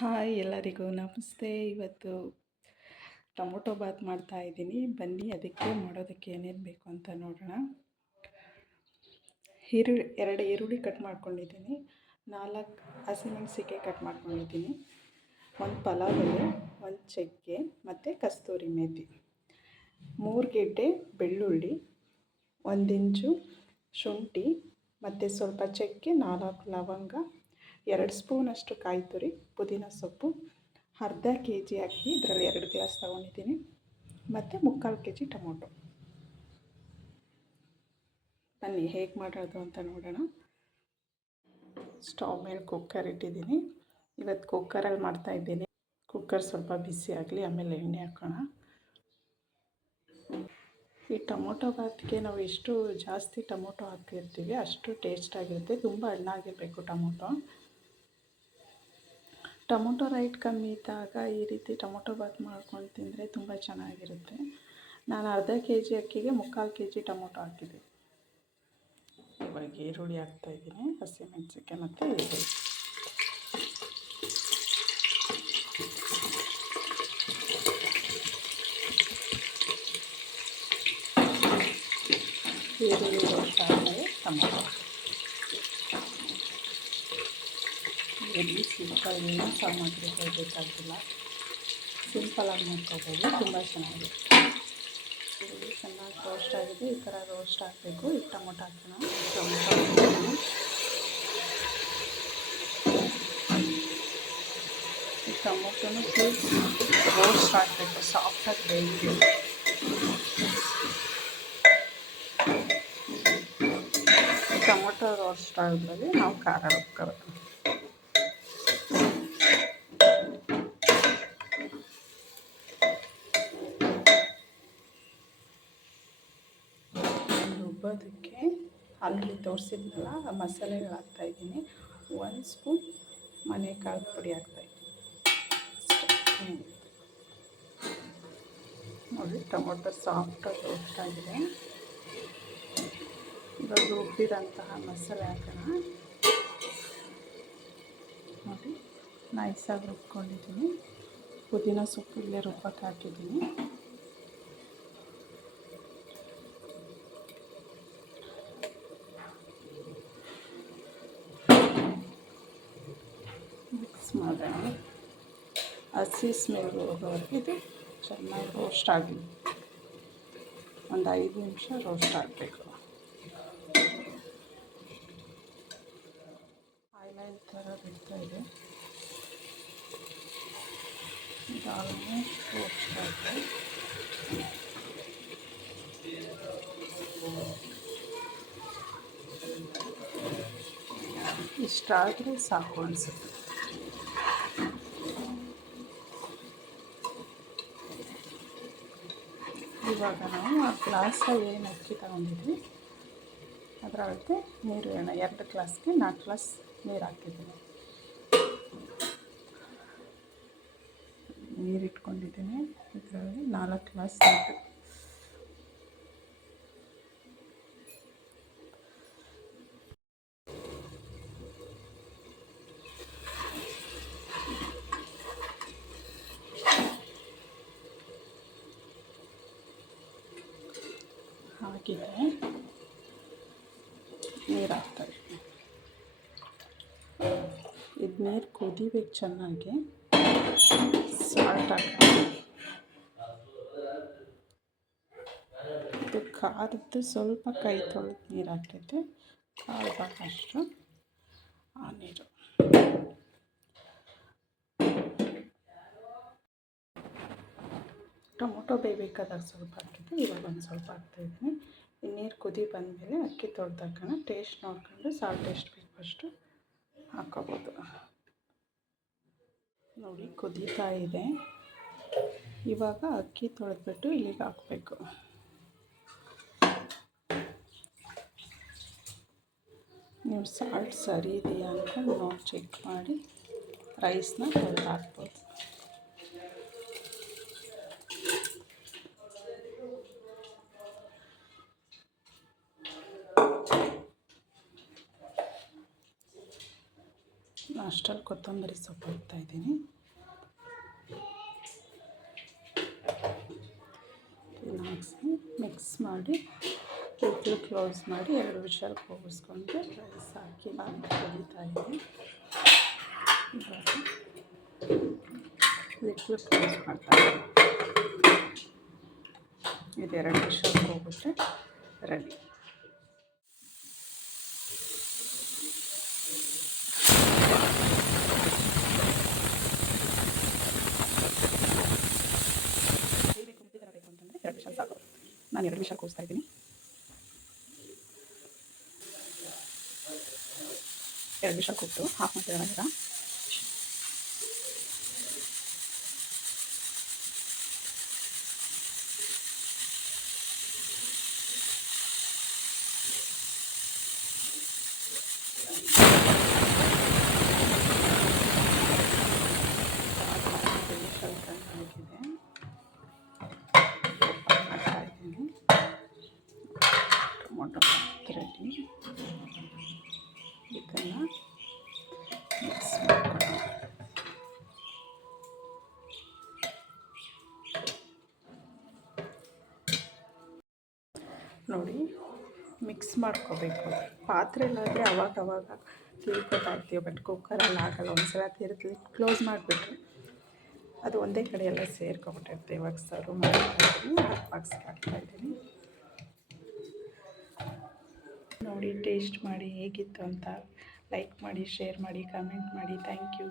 Hi ಎಲ್ಲರಿಗೂ ನಮಸ್ತೆ. ಇವತ್ತು ಟೊಮೊಟೊ ಬಾತ್ ಮಾಡ್ತಾಯಿದ್ದೀನಿ. ಬನ್ನಿ ಅದಕ್ಕೆ ಮಾಡೋದಕ್ಕೆ ಏನೇನು ಬೇಕು ಅಂತ ನೋಡೋಣ. ಎರಡು ಈರುಳ್ಳಿ ಕಟ್ ಮಾಡ್ಕೊಂಡಿದ್ದೀನಿ, 4 ಹಸಿಮೆಣಸಿಕಾಯಿ ಕಟ್ ಮಾಡ್ಕೊಂಡಿದ್ದೀನಿ, 1 ಪಲಾವ್ ಎಲೆ, 1 ಚಕ್ಕೆ ಮತ್ತು ಕಸ್ತೂರಿ ಮೇಥಿ, 3 ಗೆಡ್ಡೆ ಬೆಳ್ಳುಳ್ಳಿ, 1 ಇಂಚು ಶುಂಠಿ ಮತ್ತು ಸ್ವಲ್ಪ ಚಕ್ಕೆ, 4 ಲವಂಗ, 2 ಸ್ಪೂನಷ್ಟು ಕಾಯಿ ತುರಿ, ಪುದೀನ ಸೊಪ್ಪು, ಅರ್ಧ kg ಅಕ್ಕಿ, ಇದರಲ್ಲಿ 2 ಗ್ಲಾಸ್ ತೊಗೊಂಡಿದ್ದೀನಿ, ಮತ್ತು 3/4 kg ಟೊಮೊಟೊ. ಬನ್ನಿ ಹೇಗೆ ಮಾಡೋದು ಅಂತ ನೋಡೋಣ. ಸ್ಟವ್ ಮೇಲೆ ಕುಕ್ಕರ್ ಇಟ್ಟಿದ್ದೀನಿ. ಇವತ್ತು ಕುಕ್ಕರಲ್ಲಿ ಮಾಡ್ತಾಯಿದ್ದೀನಿ. ಕುಕ್ಕರ್ ಸ್ವಲ್ಪ ಬಿಸಿ ಆಗಲಿ, ಆಮೇಲೆ ಎಣ್ಣೆ ಹಾಕೋಣ. ಈ ಟೊಮೊಟೊ ಬಾತ್ಗೆ ನಾವು ಎಷ್ಟು ಜಾಸ್ತಿ ಟೊಮೊಟೊ ಹಾಕಿರ್ತೀವಿ ಅಷ್ಟು ಟೇಸ್ಟಾಗಿರುತ್ತೆ. ತುಂಬ ಹಣ್ಣಾಗಿರಬೇಕು ಟೊಮೊಟೊ ರೈಟ್ ಕಮ್ಮಿ ಇದ್ದಾಗ ಈ ರೀತಿ ಟೊಮೊಟೊ ಬಾತ್ ಮಾಡ್ಕೊಂಡು ತಿಂದರೆ ತುಂಬ ಚೆನ್ನಾಗಿರುತ್ತೆ. ನಾನು ಅರ್ಧ kg ಅಕ್ಕಿಗೆ 3/4 kg ಟೊಮೊಟೊ ಹಾಕಿದ್ದೆ. ಇವಾಗ ಈರುಳ್ಳಿ ಹಾಕ್ತಾಯಿದ್ದೀನಿ, ಹಸಿಮೆಣಸಿಕಾಯಿ ಮತ್ತು ಈರುಳ್ಳಿ ರೋಸ್ಟ್ ಆದಮೇಲೆ ಟೊಮೊಟೊ. ಇಲ್ಲಿ ಸಿಂಪಲ್ ಏನು ಸಾಮಗ್ರಿ ಬೇಕಾಗಿಲ್ಲ, ಸಿಂಪಲಾಗಿ ಮಾಡ್ಕೋಬೋದು, ತುಂಬ ಚೆನ್ನಾಗಿರುತ್ತೆ. ಈರುಳ್ಳಿ ಚೆನ್ನಾಗಿ ರೋಸ್ಟ್ ಆಗಿದೆ, ಈ ಥರ ರೋಸ್ಟ್ ಆಗಬೇಕು. ಈಗ ಟೊಮೊಟೊ ಹಾಕೋಣ. ಈ ಟೊಮೊಟೊನು ರೋಸ್ಟ್ ಆಗಬೇಕು, ಸಾಫ್ಟಾಗಿ ಬೇಯಬೇಕು. ಟೊಮೊಟೊ ರೋಸ್ಟ್ ಆದಮೇಲೆ ನಾವು ಖಾರ ಹಾಕ್ಕೋಬೇಕು. ರುಬ್ಬೋದಕ್ಕೆ ಆಲ್ರೆಡಿ ತೋರಿಸಿದ್ನಲ್ಲ ಆ ಮಸಾಲೆಗಳು ಹಾಕ್ತಾಯಿದ್ದೀನಿ. 1 ಸ್ಪೂನ್ ಮನೆ ಕಾಳು ಪುಡಿ ಹಾಕ್ತಾಯಿದ್ದೀನಿ. ನೋಡಿ, ಟೊಮೊಟೊ ಸಾಫ್ಟಾಗಿ ರೋಸ್ಟ್ ಆಗಿದೆ. ಇವಾಗ ರುಬ್ಬಿದಂತಹ ಮಸಾಲೆ ಹಾಕೋಣ. ನೋಡಿ, ನೈಸಾಗಿ ರುಬ್ಕೊಂಡಿದ್ದೀನಿ. ಪುದೀನ ಸೊಪ್ಪು ಇಲ್ಲೇ ರುಬ್ಬಕ್ಕೆ ಹಾಕಿದ್ದೀನಿ. ಮಿಕ್ಸ್ ಮಾಡೋಣ. ಹಸಿ ಸ್ಮೆಲ್ ಹೋಗೋವರೆಗೆ ಇದು ಚೆನ್ನಾಗಿ ರೋಸ್ಟ್ ಆಗಲಿ. ಒಂದು 5 ನಿಮಿಷ ರೋಸ್ಟ್ ಆಗಬೇಕು. ಆಯಿಲ್ ಥರ ಬಿಡ್ತಾಯಿದೆ. ಇದು ಆಲ್ಮೋಸ್ಟ್ ರೋಸ್ಟ್ ಆಗಿದೆ. ಇಷ್ಟಾದರೆ ಸಾಕು ಅನಿಸುತ್ತೆ. ಇವಾಗ ನಾವು ಆ ಗ್ಲಾಸಲ್ಲಿ ಏನು ಅಕ್ಕಿ ತಗೊಂಡಿದ್ವಿ ಅದರೊಳಗೆ ನೀರು 2 ಗ್ಲಾಸ್ಗೆ 4 ಗ್ಲಾಸ್ ನೀರು ಹಾಕಿದ್ದೀನಿ. ನೀರು ಇಟ್ಕೊಂಡಿದ್ದೀನಿ. ಇದರಲ್ಲಿ 4 ಗ್ಲಾಸ್ ನೀರು. ಹಾಕಿದೆ, ನೀರು ಹಾಕ್ತಾಯಿದ್ದೀನಿ. ಇದು ನೀರು ಕುದಿಬೇಕು ಚೆನ್ನಾಗಿ. ಸಾಲ್ಟ್ ಹಾಕೋಣ. ಇದು ಖಾರದ್ದು ಸ್ವಲ್ಪ ಕೈ ತೊಳೆದು ನೀರು ಹಾಕಿದ್ದೆ, 1/4 ಭಾಗ ಅಷ್ಟು ಆ ನೀರು. ಟೊಮೊಟೊ ಬೇಯಬೇಕಾದಾಗ ಸ್ವಲ್ಪ ಹಾಕಿದ್ದೆ, ಇವಾಗ ಒಂದು ಸ್ವಲ್ಪ ಹಾಕ್ತಾಯಿದ್ದೀನಿ. ಈ ನೀರು ಕುದಿ ಬಂದಮೇಲೆ ಅಕ್ಕಿ ತೊಳೆದು ಹಾಕೋಣ. ಟೇಸ್ಟ್ ನೋಡ್ಕೊಂಡು ಸಾಲ್ಟ್ ಎಷ್ಟು ಬೇಕು ಅಷ್ಟು ಹಾಕ್ಕೋಬೋದು. ನೋಡಿ, ಕುದೀತಾ ಇದೆ. ಇವಾಗ ಅಕ್ಕಿ ತೊಳೆದ್ಬಿಟ್ಟು ಇಲ್ಲಿಗೆ ಹಾಕಬೇಕು. ನೀವು ಸಾಲ್ಟ್ ಸರಿ ಇದೆಯಾ ಅಂತ ನೋಡಿ ಚೆಕ್ ಮಾಡಿ ರೈಸ್ನ ತೊಳೆದು ಹಾಕ್ಬೋದು. ಅಷ್ಟರಲ್ಲಿ ಕೊತ್ತಂಬರಿ ಸೊಪ್ಪು ಹಾಕ್ತಾಯಿದ್ದೀನಿ. ಹಾಕಿಸಿ ಮಿಕ್ಸ್ ಮಾಡಿ ಲಿಡ್ಲು ಕ್ಲೋಸ್ ಮಾಡಿ 2 ವಿಷಲ್ ಕೂಗಿಸ್ಕೊಂಡು ರೈಸ್ ಹಾಕಿ ನಾನು ಕುದೀತಾ ಇದ್ದೀನಿ. ಇವಾಗ ಲಿಡ್ಲು ಕ್ಲೋಸ್ ಮಾಡ್ತಾಯಿದ್ದೀನಿ. ಇದು 2 ವಿಷಲ್ ಕೂಗಿದ್ರೆ ರೆಡಿ. ಅಂತಂದರೆ 2 ವಿಷಲ್ ಸಾಕು. ನಾನು 2 ವಿಷಲ್ ಕೂಗಿಸ್ತಾ ಇದ್ದೀನಿ. 2 ವಿಷಲ್ ಕೂಗ್ತು ಹಾಫ್ ಮಾಡ್ತಿದ್ದಾನೆ ಈಗ. Tomato ready. ಇದನ್ನು ಮಿಕ್ಸ್ ಮಾಡ್ಕೊಳ್ಳೋಣ. ನೋಡಿ ಮಿಕ್ಸ್ ಮಾಡ್ಕೋಬೇಕು. ಪಾತ್ರೆಯಲ್ಲಾದರೆ ಅವಾಗವಾಗ ತಿರ್ಕೋತಾ ಇರ್ತೀವಿ, ಬಟ್ ಕುಕ್ಕರಲ್ಲಿ ಆಗಲ್ಲ. ಒಂದ್ಸಲ ತಿರುಗಿ ಕ್ಲೋಸ್ ಮಾಡಿಬಿಟ್ರೆ ಅದು ಒಂದೇ ಕಡೆ ಎಲ್ಲ ಸೇರ್ಕೊಬಿಟ್ಟಿರ್ತೀವಿ. ಇವಾಗ ಸರ್ವ್ ಮಾಡ್ತಾಯಿದ್ದೀನಿ, ಬಾಕ್ಸ್ಗೆ ಹಾಕ್ತಾಯಿದ್ದೀನಿ. ನೋಡಿ ಟೇಸ್ಟ್ ಮಾಡಿ ಹೇಗಿತ್ತು ಅಂತ ಲೈಕ್ ಮಾಡಿ, ಶೇರ್ ಮಾಡಿ, ಕಮೆಂಟ್ ಮಾಡಿ. Thank you.